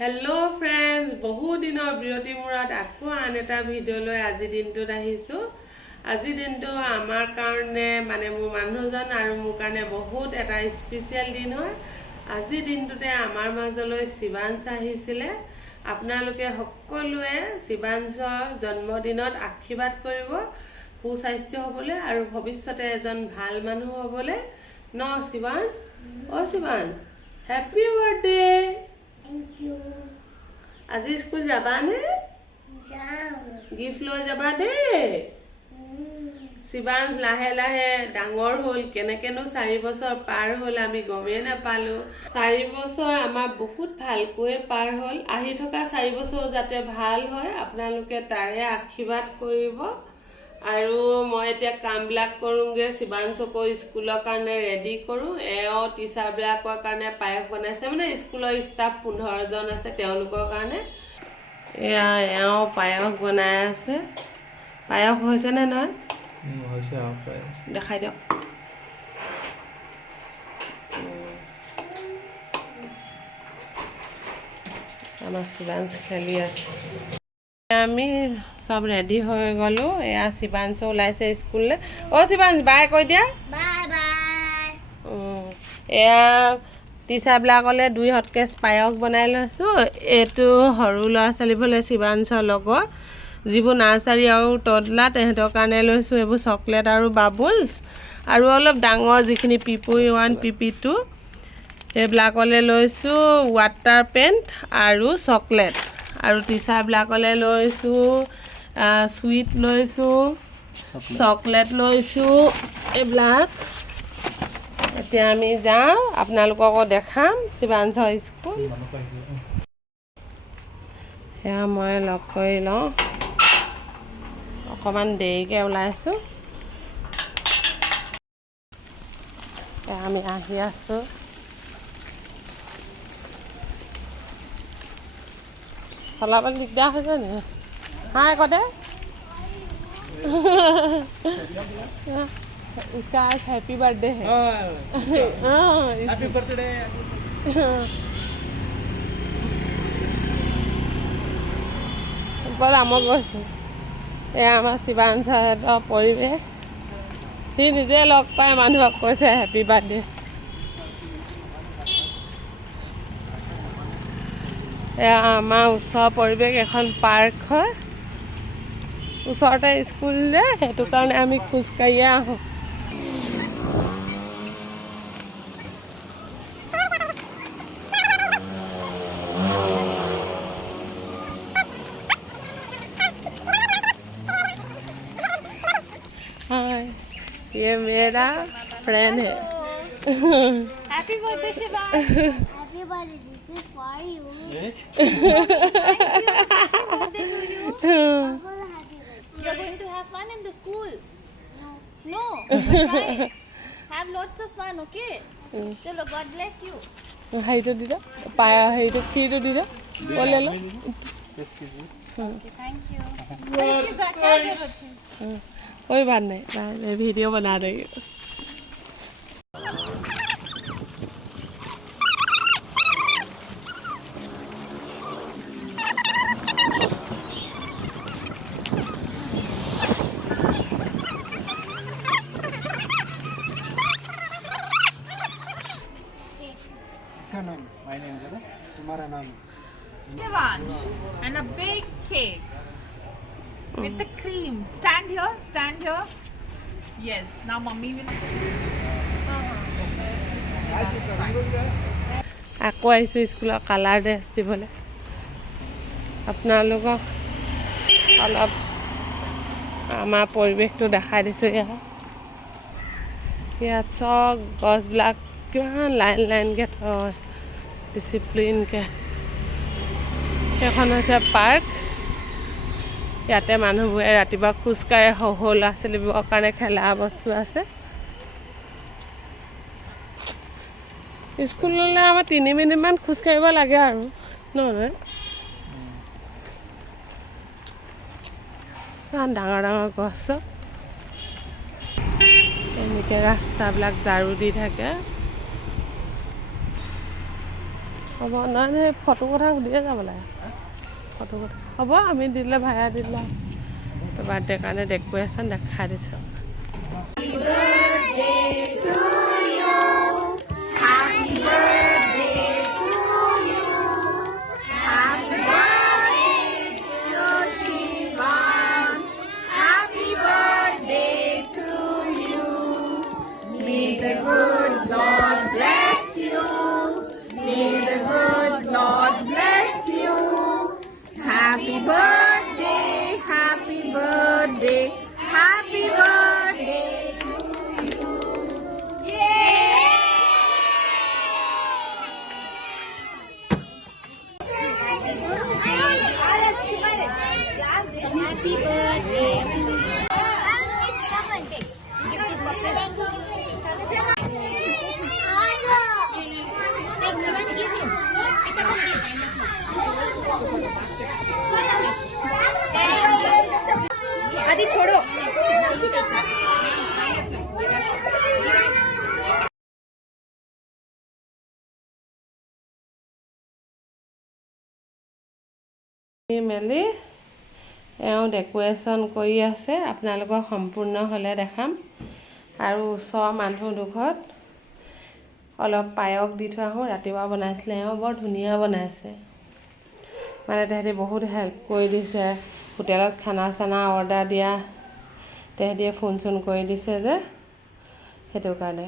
Hello friends बहुत दिनर बिरति मुरात आको आन एटा भिडिओ লৈ আজি দিনটোত আহিছো আজি দিনটো আমাৰ কাৰণে মানে মোৰ মানুহজন আৰু মোৰ কাৰণে বহুত এটা স্পেশাল দিন হয় আজি দিনটোতে আমাৰ মাজলৈ শিৱাংশ আহিছিলে আপোনালোকে সকলোৱে শিৱাংশৰ জন্মদিনত আশীৰ্বাদ কৰিব সুস্বাস্থ্য হ'বলৈ আৰু ভৱিষ্যতে এজন ভাল মানুহ হ'বলৈ ন শিৱাংশ ও শিৱাংশ হ্যাপি বাৰ্থডে Thank you. আজি স্কুল যাবা নে যাম গিফট লৈ যাবা দে শিৱাংশ লাহে লাহে ডাঙৰ হ'ল কেনেকেনো 4 বছৰ পাৰ হ'ল আমি গমেই নাপালো 4 বছৰ আমাৰ বহুত ভালকৈ পাৰ হ'ল আহি থকা 4 বছৰ যাতে ভাল হয় আপোনালোকে তাৰে আশীৰ্বাদ কৰিব আৰু মই এতিয়া কামবিলাক কৰোঁগে শিৱাংশক স্কুলৰ কাৰণে ৰেডি কৰোঁ এও টিচাৰবিলাকৰ কাৰণে পায়স বনাইছে মানে স্কুলৰ ষ্টাফ 15 জন আছে তেওঁলোকৰ কাৰণে এয়া এও পায়স বনাই আছে পায়স হৈছে নে নহয় হৈছে পায়স দেখাই দিয়ক আমাৰ শিৱাংশ খেলি আছে আমি सब रेडी हो गलो या शिवांश ओलाइसे स्कूल ओ शिवांश बाय কৈ দিয়া বাই বাই এয়া টিচাৰবিলাকলে 2 হটকেছ পায়স বনাই লৈছো এটো হৰু ল'ৰা ছোৱালী বলে শিৱাংশৰ লগৰ যিবোৰ নাৰ্সাৰী আৰু টডলা তেহেতৰ কাৰণে লৈছো এবোৰ চকলেট আৰু বাবলছ আৰু অলপ ডাঙৰ যিখিনি পিপি 1 পিপি 2 এবিলাকলে লৈছো ৱাটাৰ পেন্ট আৰু চকলেট আৰু টিচাৰবিলাকলে লৈছো সুইট লৈছো চকলেট লৈছো এবিলাক এতিয়া আমি যাও আপোনালোকক দেখাম শিৱাংশৰ স্কুল এয়া মই লগ কৰি লওঁ অকমান দেৰিকে ওলাইছো আমি আহি আছো চলাবলৈ দিগদাৰ হৈছে নে हाय कोडे उसका आज हैप्पी बर्थडे है हैप्पी बर्थडे বৰ আমক গৈছে এয়া আমাৰ শিৱাংশৰ পৰিৱেশ সি নিজে লগ পাই মানুহক কৈছে হেপী বাৰ্থডে এয়া আমাৰ ওচৰৰ পৰিৱেশ এখন পাৰ্ক হয় ওচৰতে স্কুল যে সেইটো কাৰণে আমি খোজকাঢ়িয়ে আহোঁ हाय ये मेरा फ्रेंड है happy birthday Shivansh happy birthday this is for you birthday to you you're going to have fun in the school no try have lots of fun okay chalo god bless you हाइटो दिदा पाया हाइटो खीरो दिदा बोले लो okay thank you क्या जरूरत है कोई बात नहीं मैं वीडियो बना देगी My name is तुम्हारा नाम Shivansh and a big cake with the cream. Stand here. Yes. Now mommy will. আকৌ আহিছো স্কুলৰ কালাৰ ড্ৰেছ দিবলৈ আপোনালোকক অলপ আমাৰ পৰিৱেশটো দেখাই দিছোঁ ইয়াত চব গছবিলাক কিমান লাইনকৈ থয় ডিচিপ্লিনকৈ সেইখন হৈছে পাৰ্ক ইয়াতে মানুহবোৰে ৰাতিপুৱা খোজকাঢ়ে সৰু ল'ৰা ছোৱালীবোৰৰ কাৰণে খেলা বস্তু আছে স্কুললৈ আমাৰ 3 মিনিটমান খোজকাঢ়িব লাগে আৰু নহয় ইমান ডাঙৰ ডাঙৰ গছ এনেকৈ ৰাস্তাবিলাক ঝাৰু দি থাকে হ'ব নহয় ফটো কথা সুধিয়ে যাব লাগে ফটো কথা হ'ব আমি দিলে ভাড়া দিলে তো বাৰ্থডে কাৰণে ডেক'ৰেশ্যন দেখাই দিছোঁ आदि छोड़ो মেলি এওঁ ডেক'ৰেশ্যন কৰি আছে আপোনালোকক সম্পূৰ্ণ হ'লে দেখাম আৰু ওচৰৰ মানুহ দুঘৰত অলপ পায়স দি থৈ আহোঁ ৰাতিপুৱা বনাইছিলে এওঁ বৰ ধুনীয়া বনাইছে মানে তেহেঁতি বহুত হেল্প কৰি দিছে হোটেলত খানা চানা অৰ্ডাৰ দিয়া তেহেঁতিয়ে ফোন চোন কৰি দিছে যে সেইটো কাৰণে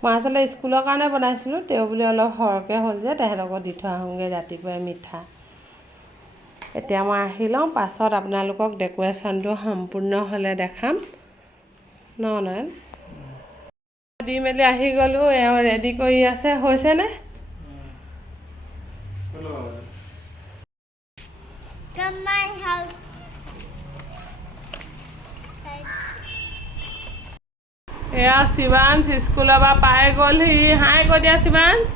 মই আচলতে স্কুলৰ কাৰণে বনাইছিলোঁ তেওঁ বুলি অলপ সৰহকৈ হ'ল যে তেহেঁতকো দি থৈ আহোঁগৈ ৰাতিপুৱাই মিঠা এতিয়া মই আহি লওঁ পাছত আপোনালোকক ডেক'ৰেশ্যনটো সম্পূৰ্ণ হ'লে দেখাম নয়ন দি মেলি আহি গ'লোঁ এওঁ ৰেডি কৰি আছে হৈছেনে Come my house. এয়া শিৱাংশ স্কুলৰ পৰা পাই গ'লহি হাই কৈ দিয়া শিৱাংশ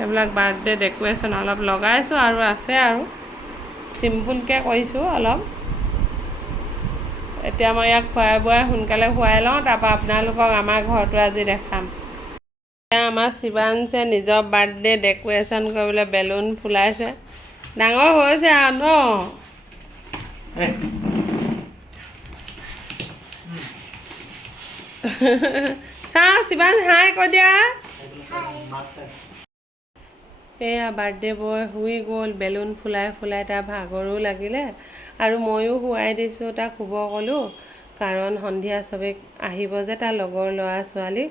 এইবিলাক বাৰ্থডে ডেক'ৰেশ্যন অলপ লগাইছোঁ আৰু আছে আৰু চিম্পুলকৈ কৰিছোঁ অলপ এতিয়া মই ইয়াক খুৱাই বোৱাই সোনকালে খুৱাই লওঁ তাৰপৰা আপোনালোকক আমাৰ ঘৰটো আজি দেখাম এতিয়া আমাৰ শিৱাংশে নিজৰ বাৰ্থডে ডেক'ৰেশ্যন কৰিবলৈ বেলুন ফুলাইছে ডাঙৰ হৈছে আৰু ন চাওঁ শিৱাংশ হাই কৈ দিয়া এয়া বাৰ্থডে বয় শুই গ'ল বেলুন ফুলাই ফুলাই তাৰ ভাগৰো লাগিলে আৰু ময়ো শুৱাই দিছোঁ তাক শুব ক'লোঁ কাৰণ সন্ধিয়া চবেই আহিব যে তাৰ লগৰ ল'ৰা ছোৱালী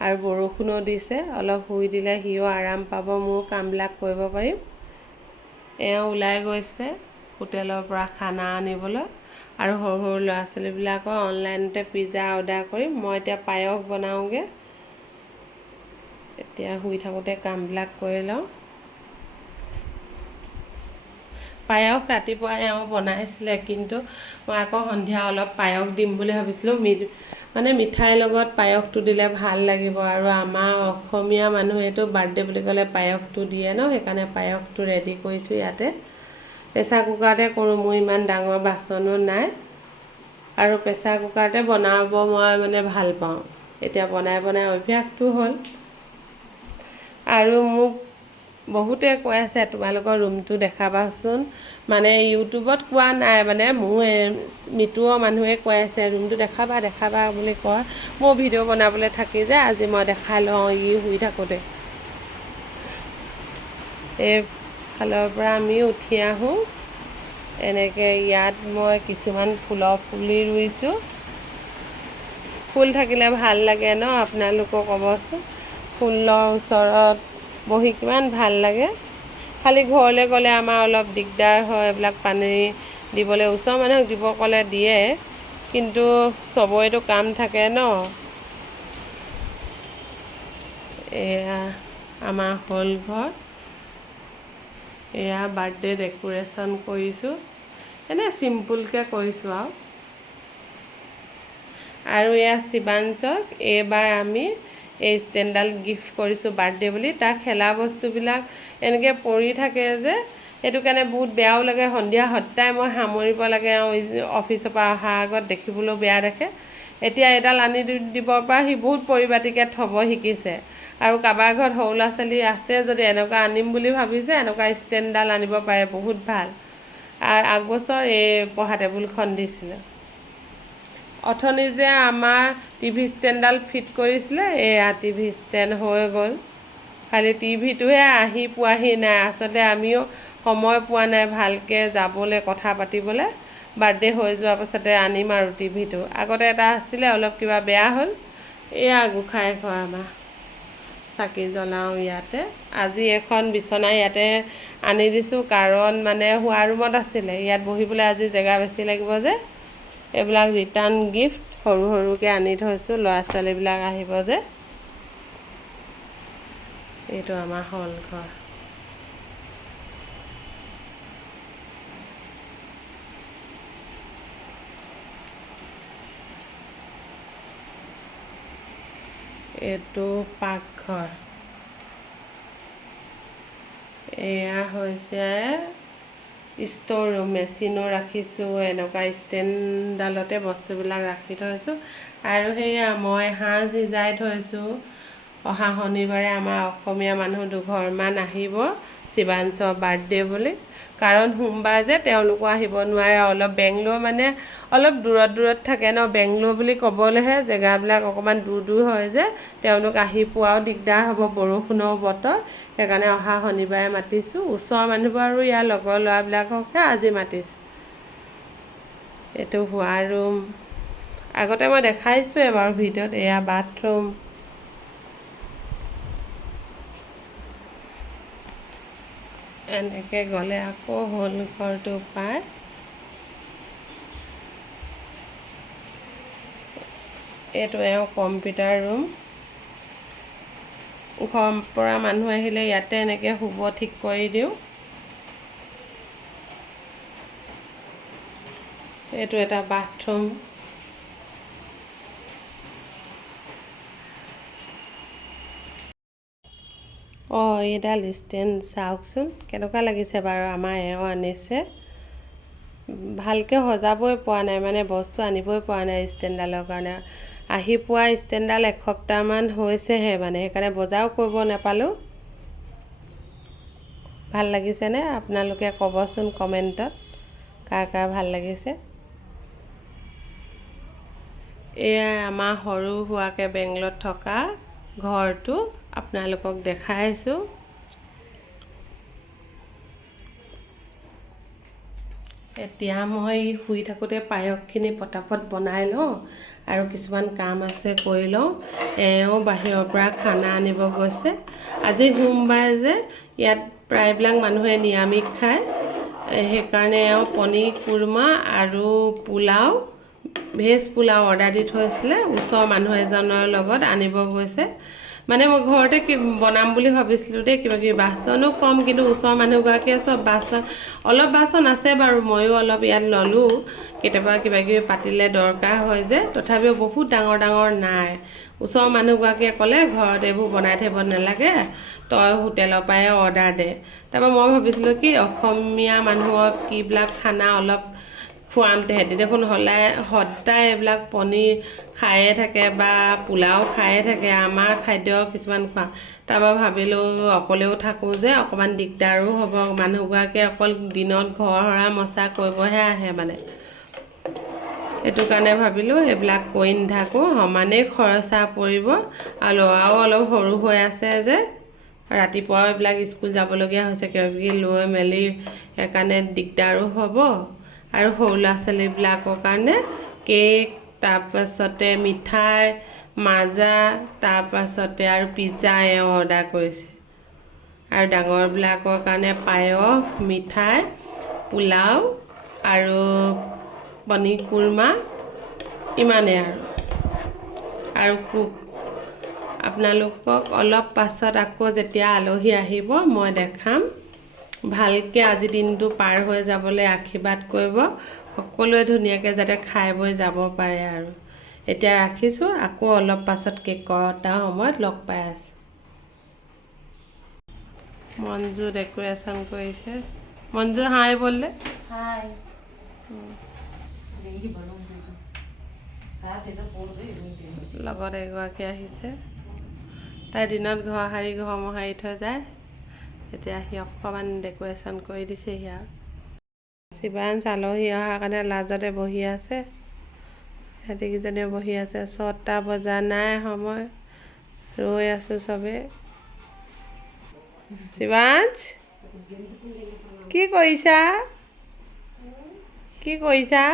আৰু বৰষুণো দিছে অলপ শুই দিলে সিও আৰাম পাব মোৰ কামবিলাক কৰিব পাৰিম এওঁ ওলাই গৈছে হোটেলৰ পৰা খানা আনিবলৈ আৰু সৰু সৰু ল'ৰা ছোৱালীবিলাকৰ অনলাইনতে পিজ্জা অৰ্ডাৰ কৰিম মই এতিয়া পায়স বনাওঁগৈ এতিয়া শুই থাকোঁতে কামবিলাক কৰি লওঁ পায়স ৰাতিপুৱা এওঁ বনাইছিলে কিন্তু মই আকৌ সন্ধিয়া অলপ পায়স দিম বুলি ভাবিছিলোঁ মানে মিঠাইৰ লগত পায়সটো দিলে ভাল লাগিব আৰু আমাৰ অসমীয়া মানুহেতো বাৰ্থডে বুলি ক'লে পায়সটো দিয়ে ন সেইকাৰণে পায়সটো ৰেডি কৰিছোঁ ইয়াতে প্ৰেছাৰ কুকাৰতে কৰোঁ মোৰ ইমান ডাঙৰ বাচনো নাই আৰু প্ৰেছাৰ কুকাৰতে বনাব মই মানে ভাল পাওঁ এতিয়া বনাই বনাই অভ্যাসটো হ'ল আৰু মোক বহুতে কৈ আছে তোমালোকৰ ৰুমটো দেখাবাচোন মানে ইউটিউবত কোৱা নাই মানে মোৰ মিতুৰ মানুহে কৈ আছে ৰুমটো দেখাবা দেখাবা বুলি কয় মোৰ ভিডিঅ' বনাবলৈ থাকি যে আজি মই দেখাই লওঁ ই শুই থাকোঁতে এইফালৰ পৰা আমি উঠি আহোঁ এনেকৈ ইয়াত মই কিছুমান ফুলৰ পুলি ৰুইছোঁ ফুল থাকিলে ভাল লাগে ন আপোনালোকক ক'বচোন ফুলৰ ওচৰত বহি কিমান ভাল লাগে খালি ঘৰলৈ গ'লে আমাৰ অলপ দিগদাৰ হয় এইবিলাক পানী দিবলৈ ওচৰৰ মানুহক দিব ক'লে দিয়ে কিন্তু চবৰেতো কাম থাকে ন এয়া আমাৰ হল ঘৰ এয়া বাৰ্থডে ডেক'ৰেশ্যন কৰিছোঁ এনে চিম্পুলকৈ কৰিছোঁ আৰু এয়া শিৱাংশক এইবাৰ আমি এই ষ্টেণ্ডডাল গিফ্ট কৰিছোঁ বাৰ্থডে বুলি তাৰ খেলা বস্তুবিলাক এনেকৈ পৰি থাকে যে সেইটো কাৰণে বহুত বেয়াও লাগে সন্ধিয়া সদায় মই সামৰিব লাগে আৰু অফিচৰ পৰা অহাৰ আগত দেখিবলৈও বেয়া দেখে এতিয়া এডাল আনি দিবৰ পৰা সি বহুত পৰিপাটিকৈ থ'ব শিকিছে আৰু কাৰোবাৰ ঘৰত সৰু ল'ৰা ছোৱালী আছে যদি এনেকুৱা আনিম বুলি ভাবিছে এনেকুৱা ষ্টেণ্ডডাল আনিব পাৰে বহুত ভাল আগবছৰ এই পঢ়া টেবুলখন দিছিলে অথনি যে আমাৰ টিভি ষ্টেণ্ডডাল ফিট কৰিছিলে এয়া টিভি ষ্টেণ্ড হৈ গ'ল খালি টিভিটোহে আহি পোৱাহি নাই আচলতে আমিও সময় পোৱা নাই ভালকৈ যাবলৈ কথা পাতিবলৈ বাৰ্থডে হৈ যোৱাৰ পাছতে আনিম আৰু টিভিটো আগতে এটা আছিলে অলপ কিবা বেয়া হ'ল এয়া গোঁসাই ঘৰ আমাৰ চাকি জ্বলাওঁ ইয়াতে আজি এখন বিচনা ইয়াতে আনি দিছোঁ কাৰণ মানে শোৱা ৰুমত আছিলে ইয়াত বহিবলৈ আজি জেগা বেছি লাগিব যে এইবিলাক ৰিটাৰ্ণ গিফ্ট সৰু সৰুকৈ আনি থৈছোঁ ল'ৰা ছোৱালীবিলাক আহিব যে এইটো আমাৰ হল ঘৰ এইটো পাকঘৰ এয়া হৈছে ষ্ট'ৰ ৰুম মেচিনো ৰাখিছোঁ এনেকুৱা ষ্টেণ্ডডালতে বস্তুবিলাক ৰাখি থৈছোঁ আৰু সেয়া মই হাঁহ সিজাই থৈছোঁ অহা শনিবাৰে আমাৰ অসমীয়া মানুহ দুঘৰমান আহিব শিৱাংশৰ বাৰ্থডে বুলি কাৰণ সোমবাৰ যে তেওঁলোকো আহিব নোৱাৰে অলপ বেংগলোৰ মানে অলপ দূৰত থাকে ন বেংগলোৰ বুলি ক'বলৈহে জেগাবিলাক অকণমান দূৰ হয় যে তেওঁলোক আহি পোৱাও দিগদাৰ হ'ব বৰষুণৰ বতৰ সেইকাৰণে অহা শনিবাৰে মাতিছোঁ ওচৰৰ মানুহবোৰ আৰু ইয়াৰ লগৰ ল'ৰাবিলাককহে আজি মাতিছোঁ এইটো শোৱা ৰুম আগতে মই দেখাইছোঁৱে বাৰু ভিডিঅ'ত এয়া বাথৰুম এনেকৈ গ'লে আকৌ হল ঘৰটো পায় এইটো এওঁ কম্পিউটাৰ ৰুম ঘৰৰ পৰা মানুহ আহিলে ইয়াতে এনেকৈ শুব ঠিক কৰি দিওঁ এইটো এটা বাথৰুম এইডাল ষ্টেণ্ড চাওকচোন কেনেকুৱা লাগিছে বাৰু আমাৰ এওঁ আনিছে ভালকৈ সজাবই পৰা নাই মানে বস্তু আনিবই পৰা নাই ষ্টেণ্ডডালৰ কাৰণে আহি পোৱা ষ্টেণ্ডডাল এসপ্তাহমান হৈছেহে মানে সেইকাৰণে বজাৰো কৰিব নাপালোঁ ভাল লাগিছেনে আপোনালোকে ক'বচোন কমেণ্টত কাৰ ভাল লাগিছে এয়াই আমাৰ সৰু হোৱাকৈ বেংগলত থকা ঘৰটো আপোনালোকক দেখাইছোঁ এতিয়া মই শুই থাকোঁতে পায়সখিনি পটাপট বনাই লওঁ আৰু কিছুমান কাম আছে কৰি লওঁ এওঁ বাহিৰৰ পৰা খানা আনিব গৈছে আজি সোমবাৰ যে ইয়াত প্ৰায়বিলাক মানুহে নিৰামিষ খায় সেইকাৰণে এওঁ পনীৰ কুৰ্মা আৰু পোলাও ভেজ পোলাও অৰ্ডাৰ দি থৈছিলে ওচৰৰ মানুহ এজনৰ লগত আনিব গৈছে মানে মই ঘৰতে বনাম বুলি ভাবিছিলোঁ দেই কিবাকিবি বাচনো কম কিন্তু ওচৰৰ মানুহগৰাকীয়ে চব বাচন অলপ বাচন আছে বাৰু ময়ো অলপ ইয়াত ল'লোঁ কেতিয়াবা কিবাকিবি পাতিলে দৰকাৰ হয় যে তথাপিও বহুত ডাঙৰ ডাঙৰ নাই ওচৰৰ মানুহগৰাকীয়ে ক'লে ঘৰত এইবোৰ বনাই থ'ব নালাগে তই হোটেলৰ পৰাই অৰ্ডাৰ দে তাৰপৰা মই ভাবিছিলোঁ কি অসমীয়া মানুহক কিবিলাক খানা অলপ খুৱাম তেহেঁতি দেখোন সদায় এইবিলাক পনীৰ খায়ে থাকে বা পোলাও খায়ে থাকে আমাৰ খাদ্য কিছুমান খুৱাম তাৰপৰা ভাবিলোঁ অকলেও থাকোঁ যে অকণমান দিগদাৰো হ'ব মানুহগৰাকীয়ে অকল দিনত ঘৰ সৰা মচা কৰিবহে আহে মানে সেইটো কাৰণে ভাবিলোঁ সেইবিলাক কৰি নাথাকোঁ সমানেই খৰচা পৰিব আৰু ল'ৰাও অলপ সৰু হৈ আছে যে ৰাতিপুৱাও এইবিলাক স্কুল যাবলগীয়া হৈছে কিবাকিবি লৈ মেলি সেইকাৰণে দিগদাৰো হ'ব আৰু সৰু ল'ৰা ছোৱালীবিলাকৰ কাৰণে কেক তাৰপাছতে মিঠাই মাজা তাৰপাছতে আৰু পিজ্জা এওঁ অৰ্ডাৰ কৰিছে আৰু ডাঙৰবিলাকৰ কাৰণে পায়স মিঠাই পোলাও আৰু পনীৰ কুৰ্মা ইমানেই আৰু কোক আপোনালোকক অলপ পাছত আকৌ যেতিয়া আলহী আহিব মই দেখাম ভালকৈ আজি দিনটো পাৰ হৈ যাবলৈ আশীৰ্বাদ কৰিব সকলোৱে ধুনীয়াকৈ যাতে খাই বৈ যাব পাৰে আৰু এতিয়া ৰাখিছোঁ আকৌ অলপ পাছত কেক কটা সময়ত লগ পাই আছোঁ মঞ্জু ডেক'ৰেশ্যন কৰিছে মঞ্জু হাই বললে হাই লগত এগৰাকী আহিছে তাই দিনত ঘৰ সাৰি ঘৰ মোহাৰি থৈ যায়। এতিয়া সি অকণমান ডেক'ৰেশ্যন কৰি দিছেহি আৰু শিৱাংশ আলহী অহাৰ কাৰণে লাজতে বহি আছে। সিহঁতিকেইজনীও বহি আছে। 6টা বজা নাই সময়, ৰৈ আছোঁ চবেই। শিৱাংশ কি কৰিছা? কি কৰিছা?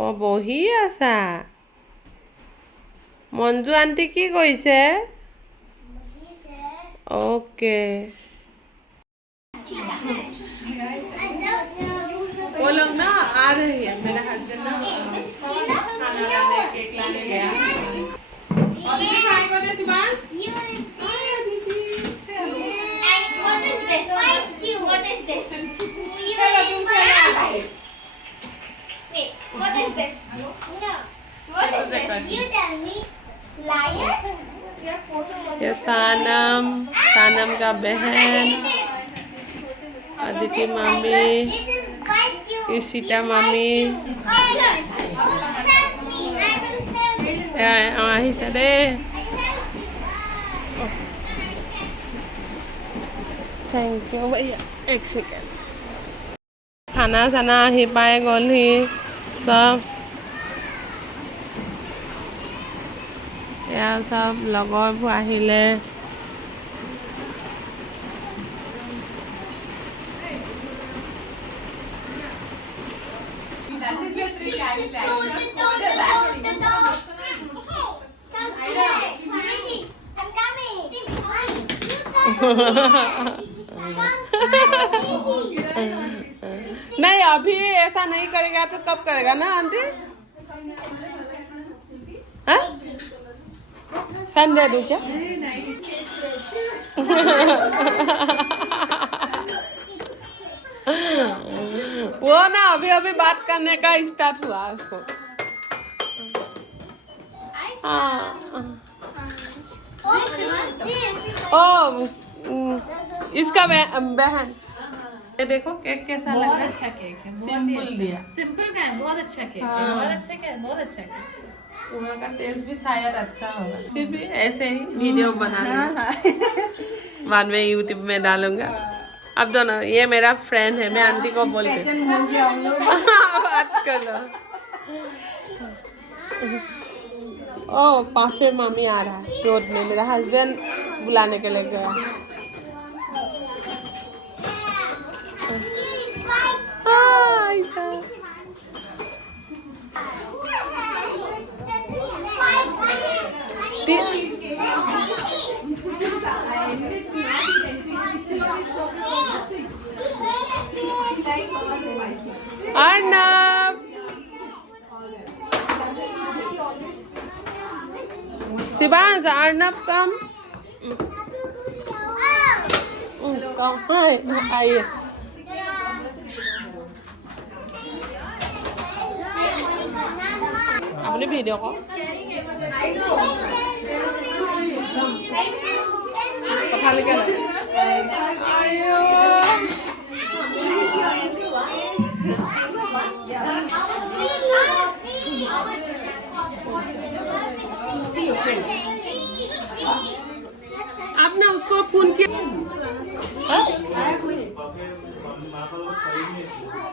অঁ বহি আছা। মঞ্জু আণ্টি কি কৰিছে? ओके वो लोग ना आ रही है। मेरा हस्बैंड ना खाना लाने केक लाने गया। और दीदी खाई को दे Shivansh. What is this? What is this? Wait, what is this? No. What is this? You tell me. Liar? ये सानम का बहन, अदिति मम्मी, ईशिता मम्मी, आहिसा दे। थैंक यू भैया। एक सेकेंड। खाना चाना आহি পাই গ'লহি চব। এয়া চব লগৰবোৰ আহিলে। नहीं अभी ऐसा नहीं करेगा तो कब करेगा ना आंटी? हाँ? फैन दे दूँ क्या? वो ना अभी अभी बात करने का स्टार्ट हुआ उसको। हाँ। ओ इसका बहन। ये देखो केक कैसा लग रहा है। अच्छा केक है, सिंपल दिया। सिंपल का है, बहुत अच्छा केक है, बहुत अच्छा केक, बहुत अच्छा केक। वहाँ का टेस्ट भी शायद अच्छा होगा, फिर भी ऐसे ही वीडियो बना लूँगा। बाद में यूट्यूब में डालूंगा। अब दोनों ये मेरा फ्रेंड है, मैं आंटी को बोलती हूँ बात कर लो। ओ पाफे मामी आ रहा है रोड में, मेरा हस्बैंड बुलाने के लिए गया। अर्नब शिवांश, अर्नब कम। आइए। अपने वीडियो को आपने उसको फोन किया?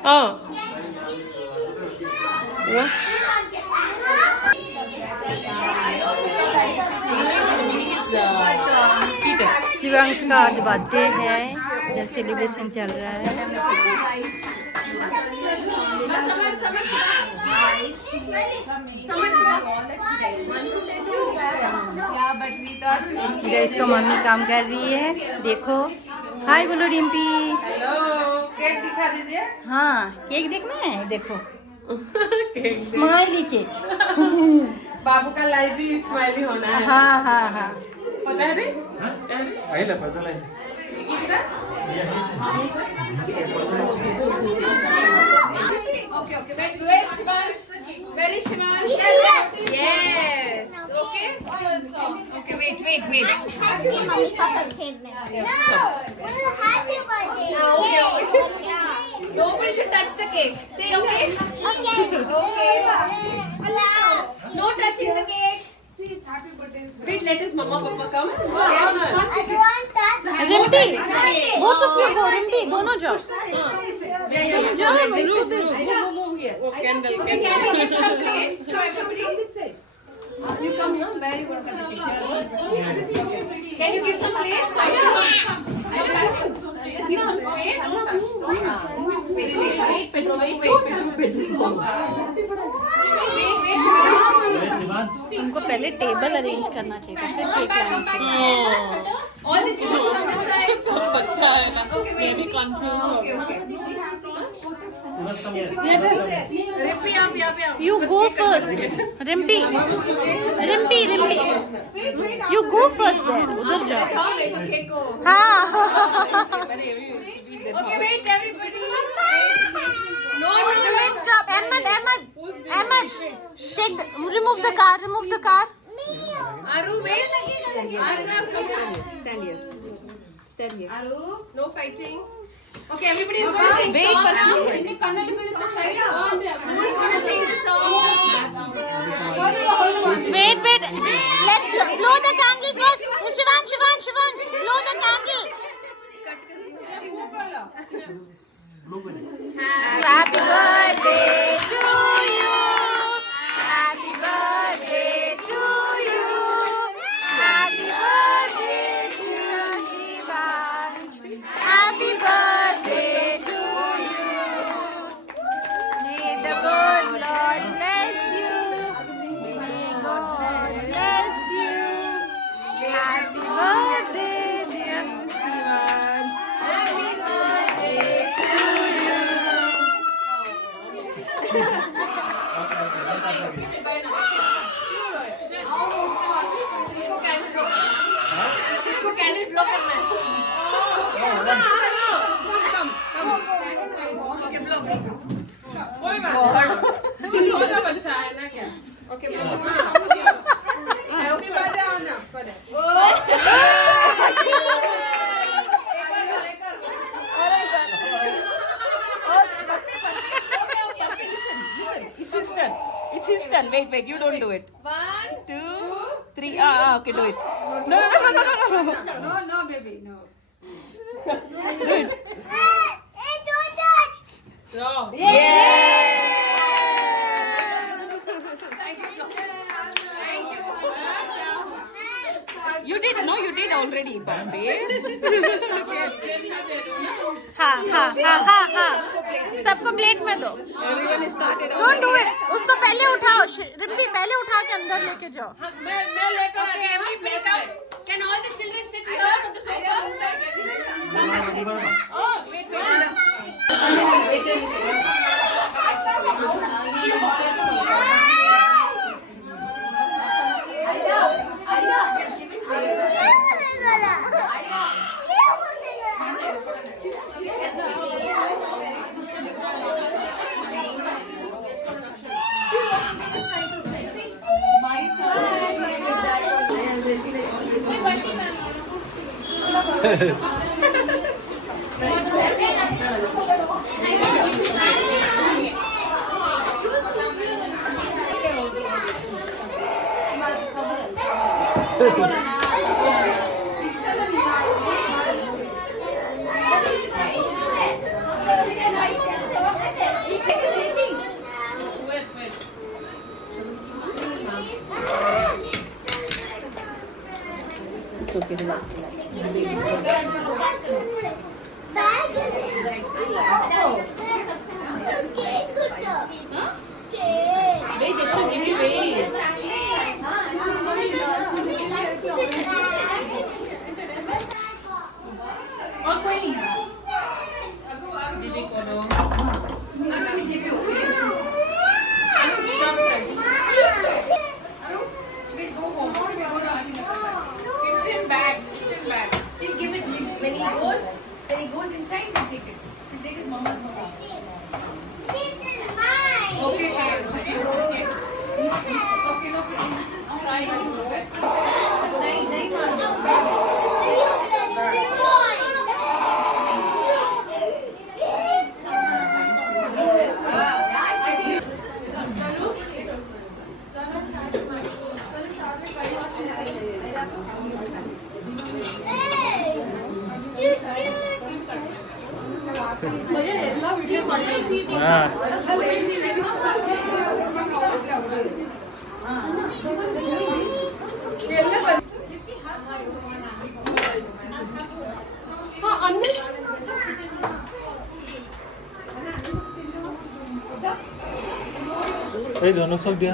हाँ शिवांश का आज बर्थडे है, जब सेलिब्रेशन चल रहा है। इधर इसको मम्मी काम कर रही है, देखो। हाय बोलो रिम्पी। हेलो, केक दिखा दीजिए। हाँ केक देखना है, देखो स्माइली केक। बाबू का लाइफ भी स्माइली होना है। हाँ हाँ हाँ होता है नहीं? आइला पजल आहे Okay, wait, where's Shivansh? Where is Shivansh? Yes, okay. Okay, wait. Happy mummy papa kid. No, happy birthday. Okay. Nobody should touch the cake. Say okay. Okay. No touching the cake. Wait, let his mama papa come. Rimpy both of you go Rimpy दोनों जाओ Move here. Oh, candle. Okay, can we give some place to everybody? You come here. Where are you going to cut the picture? Okay. Can you give some place? Just give some space. Wait, Pedro. उनको पहले table arrange करना चाहिए फिर cake लाना चाहिए All the children on this side. बच्चा है ना Okay, ये भी wait. कंफ्यूज हो Okay, okay. Rippy up. You go first Rimpy You go first there उधर जाओ Wait, okay, go. हाँ Okay, wait, everybody. No. Wait, stop. Ahmed. Remove the car. Aru, wait. Arnav, come on. Stand here. Aru, no fighting. Okay, everybody is going to sing song now. Who's going to sing the song? Wait. Let's blow the candle first. Shivansh. Blow the candle. Happy birthday to you. Happy birthday to you. Happy birthday to Shivansh. Happy birthday to you. May the good Lord bless you. May God bless you. Happy birthday, dear Shivansh. Happy birthday to you. इसको candle block करना है okay block कोई बात नहीं छोटा बच्चा है ना क्या ओके ब्लॉक ओके बात है ना It's his turn. Wait. You don't do it. 1 2 3 okay, do it. No. No, baby, no. Do it. No. You did already, Bambi. हाँ सबको प्लेट में दो Everyone started. Don't do it उसको पहले उठाओ रिम्पी पहले उठा के अंदर लेके जाओ मैं लेकर Okay, everybody come. Can all the children sit here on the sofa? Oh, wait. When he goes inside, he'll take it. He'll take his mama's mobile. Okay, Shivansh. Okay. এই ধনু চক দিয়া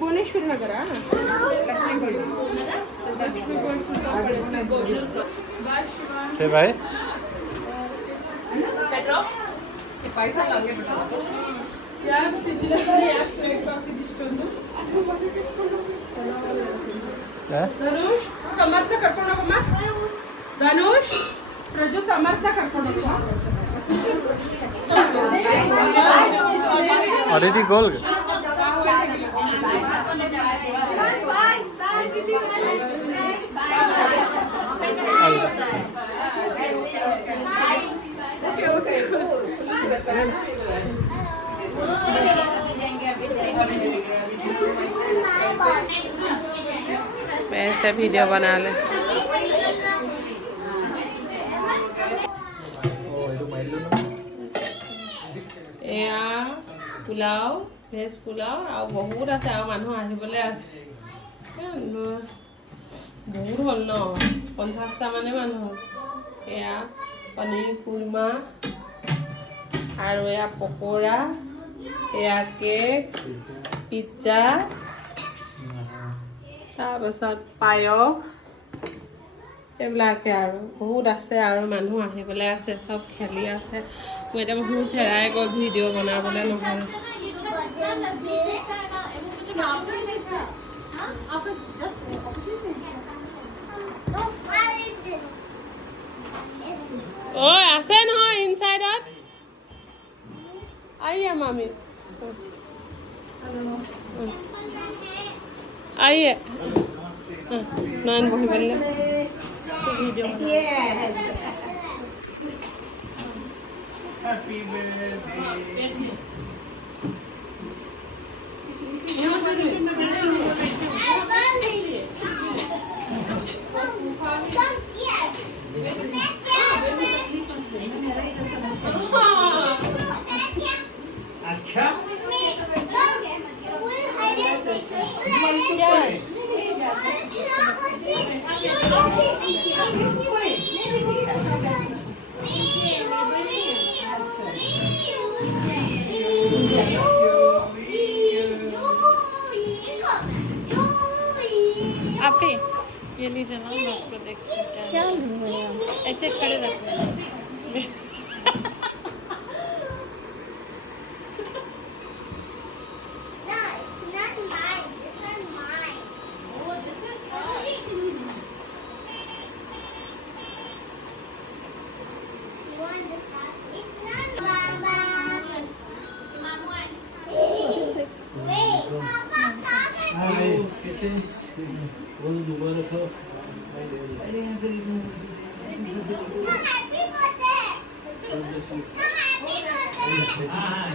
ಭುವನೇಶ್ವರಿ ನಗರ से भाई ಧನುಷ್ ಸಮರ್ಥ ಕರ್ಕೊಂಡು ಹೋಗಮ್ಮ ಧನುಷ್ ಪ್ರಜು ಸಮರ್ಥ ಕರ್ಕೊಂಡು ऑलरेडी गोल ऐसे वीडियो बना ले এয়া পোলাও ভেজ পোলাও আৰু বহুত আছে আৰু মানুহ আহিবলৈ আছে বহুত হ'ল ন 50টা মানে মানুহ হ'ল এয়া পনীৰ কুৰ্মা আৰু এয়া পকোৰা এয়া কেক পিজ্জা তাৰপিছত পায়স এইবিলাকে আৰু বহুত আছে আৰু মানুহ আহিবলৈ আছে চব খেলি আছে মই এতিয়া বহুত হেৰাই গ'ল ভিডিঅ' বনাবলৈ নহয় ঐ আছে নহয় ইনচাইডত আইয়ে মামি আইয়ে নয়ন বহি পাৰিলে ভিডিঅ' हैप्पी बर्थडे अच्छा आप ये लीजिए ना मैं उसको देखते हैं क्या ऐसे खड़े रखना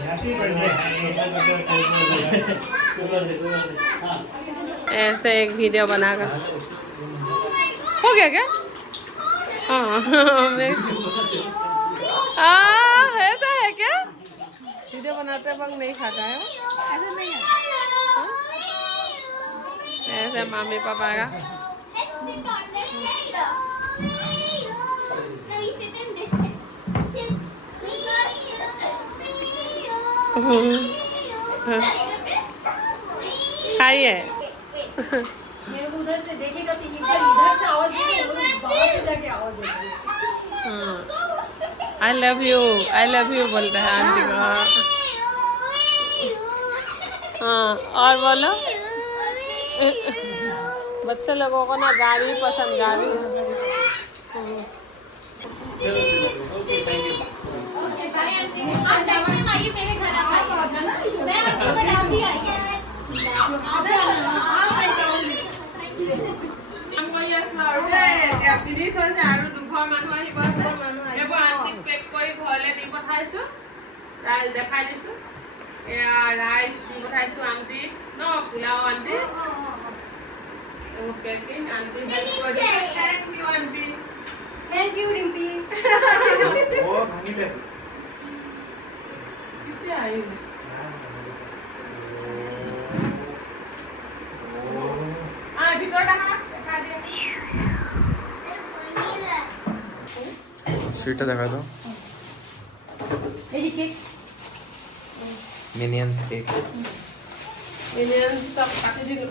हैप्पी बर्थडे ऐसे एक वीडियो बनाकर हो गया क्या? हाँ ऐसा है क्या? वीडियो बनाते वक्त नहीं खाता है वो? ऐसा नहीं है ऐसे मम्मी पापा का खाइए मेरे को उधर से देखेगा तो इधर से आवाज देगा, बाहर से जाके आवाज देगा। आई लव यू बोलते हैं आंटी को। हाँ और बोलो बच्चे लोगों को ना गाड़ी पसंद गाड़ी मेरे घर मैं आप भी आई দেখাই দিছো এয়া ৰাইচ দি পঠাইছো আন্টি ন পোলাও আন্টি ওকে কি আন্টি হেল্প কৰি thank you aunty Thank you, Rimpi. वो भांगिले কেতিয়া আহিব ভিতৰত আহা দেখা দিয়া स्वीट देखा दो मिनियंस केक মিনিয়ন সব কাটি দিলো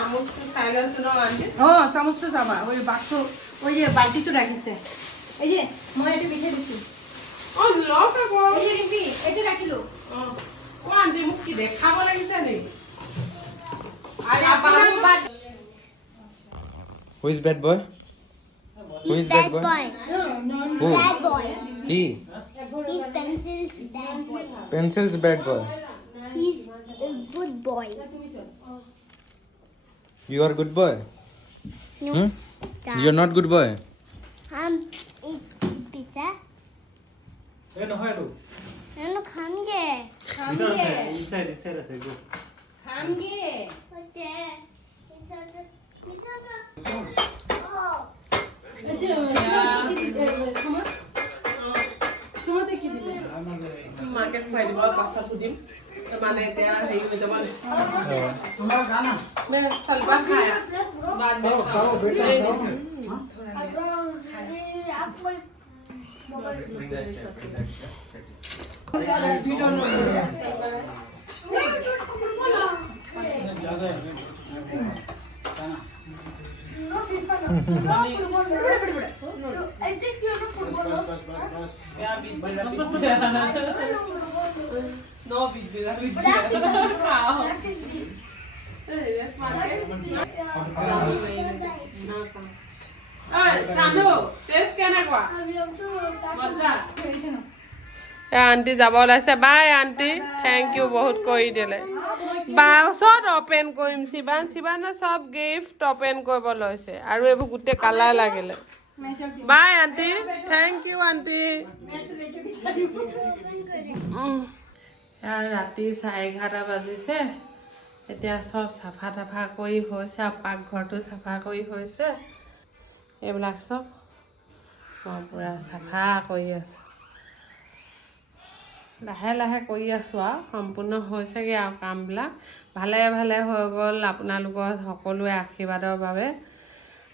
আমুকটো চাই লৈছো ন আন্টি চামুচটো চাবা ওই বাক্স ওই যে বালতিটো রাখিছে এই যে মই এটা পিঠে দিছো অ লক আকৌ এই যে রিম্পি এটা রাখিলো অ আন্টি মোক কি দেখাব লাগিছে নি আরে বাবু বাট Who is bad boy? Who is bad boy? Who? Bad boy. He. He's Pencil's bad boy. Pencil's bad boy. He's a good boy. You are good boy. No. Hmm? You are not good boy. Eat pizza. Hey, no, hello. No, खाएंगे. Inside আছে go. খামগে Okay. Pizza. Oh. সুমতে কি দিলে মাকে খুৱাই দিব পাছত সুধিম মানে এতিয়া হেৰি হৈ যাব मैं सलवा खाया बाद में खाओ बेटा No video. আন্টি যাব ওলাইছে বাই আন্টি থেংক ইউ বহুত কৰি দিলে চব অপেন কৰিম শিৱানে চব গিফ্ট অপেন কৰিব লৈছে আৰু এইবোৰ গোটেই কালাৰ লাগিলে bye aunty thank you aunty ৰাতি 11:30 বাজিছে এতিয়া চব চাফা তাফা কৰি হৈছে আৰু পাকঘৰটো চাফা কৰি হৈছে এইবিলাক চব মই পূৰা চাফা কৰি আছোঁ লাহে লাহে কৰি আছোঁ আৰু সম্পূৰ্ণ হৈছেগৈ আৰু কামবিলাক ভালে ভালে হৈ গ'ল আপোনালোকৰ সকলোৱে আশীৰ্বাদৰ বাবে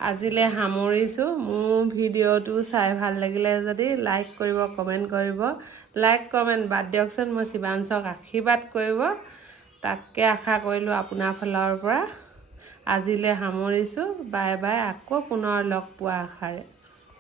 আজিলৈ সামৰিছোঁ মোৰ ভিডিঅ'টো চাই ভাল লাগিলে যদি লাইক কৰিব কমেণ্ট কৰিব লাইক কমেণ্ট বাদ দিয়কচোন মই শিৱাংশক আশীৰ্বাদ কৰিব তাকে আশা কৰিলোঁ আপোনাৰ ফালৰ পৰা আজিলৈ সামৰিছোঁ বাই বাই আকৌ পুনৰ লগ পোৱা আশাৰে